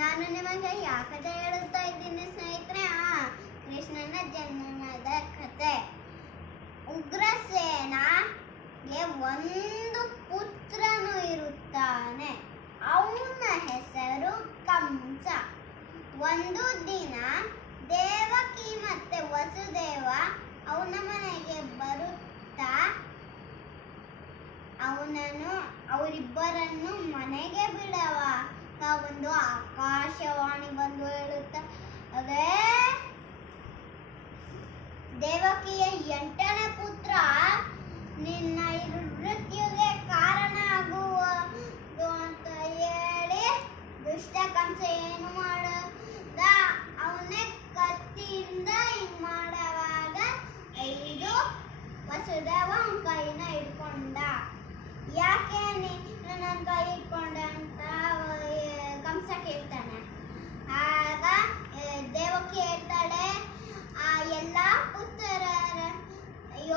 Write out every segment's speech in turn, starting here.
ನಾನು ನಿಮಗೆ ಯಾಕಡೆ ಹೇಳುತ್ತಾ ಇದ್ದೀನಿ ಸ್ನೇಹಿತರೆ? ಕೃಷ್ಣನ ಜನ್ಮದ ಕತೆ. ಉಗ್ರಸೇನಗೆ ಒಂದು ಪುತ್ರನು ಇರುತ್ತಾನೆ. ಅವನ ಹೆಸರು ಕಂಸ. ಒಂದು ದಿನ ದೇವಕಿ ಮತ್ತೆ ವಸುದೇವ ಅವನ ಮನೆಗೆ ಬರುತ್ತಾ ಅವರಿಬ್ಬರನ್ನು ಮನೆಗೆ ಬಿಡವ ಒಂದು ಆಕಾಶವಾಣಿ ಬಂದು ಹೇಳುತ್ತ, ಅದೇ ದೇವಕಿಯ 8ನೇ ಪುತ್ರ ನಿನ್ನ ಮೃತ್ಯುಗೆ ಕಾರಣ ಆಗುವುದು ಅಂತ ಹೇಳಿ ದುಷ್ಟ ಕಂಸ ಏನು ಮಾಡದ, ಅವನೇ ಕತ್ತಿಯಿಂದ ಹಿಂಗ್ ಮಾಡುವಾಗ ಇದು ವಸುದೇವ ಅವನ ಕೈನ ಹಿಡ್ಕೊಂಡ. ಯಾಕೆ ನನ್ನ ಕೈ ಹಿಡ್ಕೊಂಡ ಅಂತ ಕಂಸ ಕೇಳ್ತಾನೆ. ಆಗ ದೇವಕಿ ಹೇಳ್ತಾಳೆ, ಆ ಎಲ್ಲಾ ಪುತ್ರರ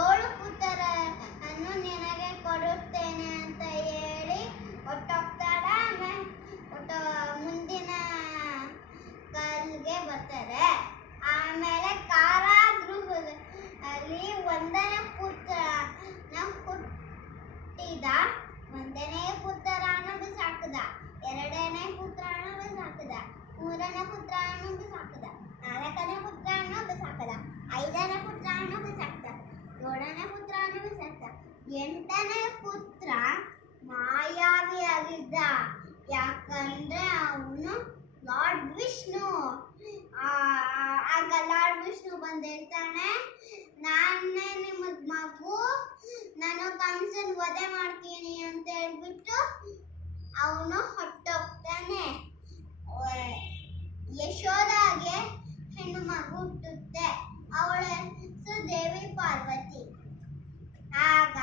7 ಪುತ್ರರನ್ನು ನಿನಗೆ ಕೊಡುತ್ತೇನೆ ಅಂತ ಹೇಳಿ ಹೊಟ್ಟೋಗ್ತಾಳೆ. ಮುಂದಿನ ಕಲ್ಗೆ ಬರ್ತಾರೆ. ಆಮೇಲೆ ಕಾರಾಗೃಹದಲ್ಲಿ 1ನೇ ಪುತ್ರನ ಹುಟ್ಟಿದ. 1ನೇ ಪುತ್ರನ ಬಿಸಾಕದ, 2ನೇ ಪುತ್ರನ ಬಿಸಾಕದ, 3ನೇ ಪುತ್ರನ ಬಿಸಾಕದ, 4ನೇ ಪುತ್ರನ ಬಿಸಾಕದ, 5ನೇ ಪುತ್ರನ ಬಿಸಾಕದ, 7ನೇ ಪುತ್ರನ ಬಿಸಾಕದ. 8ನೇ ಪುತ್ರ ಮಾಯಾವಿಯಾಗಿದ್ದ. ಯಾಕಂದ್ರೆ ಅವನು ಲಾರ್ಡ್ ವಿಷ್ಣು. ಆಗ ಲಾರ್ಡ್ ವಿಷ್ಣು ಬಂದು ಹೇಳ್ತಾನೆ, ನಾನೇ ನಿಮ್ಮದ್ ಮಗು, ನಾನು ಕಂಸನ್ ವಧೆ ಮಾಡ್ತೀನಿ ಅಂತ ಹೇಳ್ಬಿಟ್ಟು ಅವನು ಹೊಟ್ಟೋಗ್ತಾನೆ. ಯಶೋದಾಗೆ ಹೆಣ್ಣು ಮಗು ಹುಟ್ಟುತ್ತೆ. ಅವಳ ಹೆಸರು ದೇವಿ ಪಾರ್ವತಿ. ಆಗ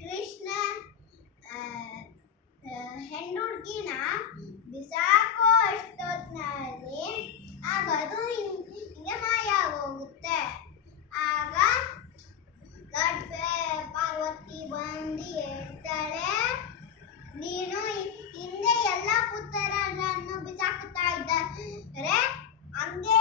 ಕೃಷ್ಣ ಹೆಣ್ಣು ಹುಡುಗಿನ ಬಿಸಾಕೋ ಅಷ್ಟೊತ್ತಿನಲ್ಲಿ ಅದು ಹಿಂಗೆ ಮಾಯ ಹೋಗುತ್ತೆ. ಆಗ ಪಾರ್ವತಿ ಬಂದು ಹೇಳ್ತಾಳೆ, ನೀನು ಹಿಂದೆ ಎಲ್ಲ ಪುತ್ರರನ್ನು ಬಿಸಾಕುತ್ತಾ ಇದ್ದಾರೆ, ಹಂಗೆ